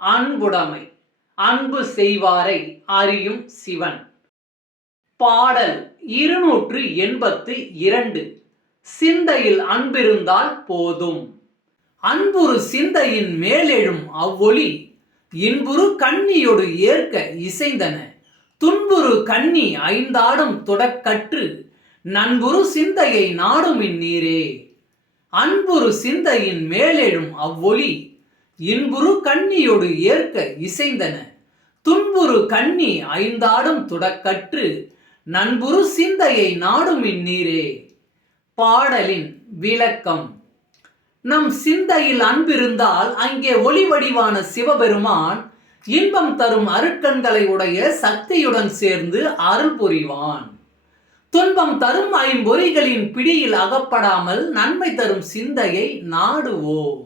அன்புடைமை அன்பு செய்வாரை அறியும் சிவன். பாடல் இருநூற்று எண்பத்து இரண்டு சிந்தையில் அன்பிருந்தால் போதும். அன்புறு சிந்தையின் மேலெழும் அவ்வொளி இன்புறு கண்ணியொடு ஏற்க இசைந்தன. துன்புறு கண்ணி ஐந்தாடும் தொடக்கற்று நண்புறு சிந்தையை நாடும் இந்நீரே அன்புறு சிந்தையின் மேலெழும் அவ்வொளி இன்புறு கண்ணியொடு ஏற்க இசைந்தன. துன்புறு கண்ணி ஐந்தாடும் துடக்கற்று நண்புறு சிந்தையை நாடும் இந்நீரே. பாடலின் விளக்கம். நம் சிந்தையில் அன்பிருந்தால் அங்கே ஒளி வடிவான சிவபெருமான் இன்பம் தரும் அருட்கண்களை உடைய சக்தியுடன் சேர்ந்து அருள் புரிவான். துன்பம் தரும் ஐம்பொறிகளின் பிடியில் அகப்படாமல் நன்மை தரும் சிந்தையை நாடுவோம்.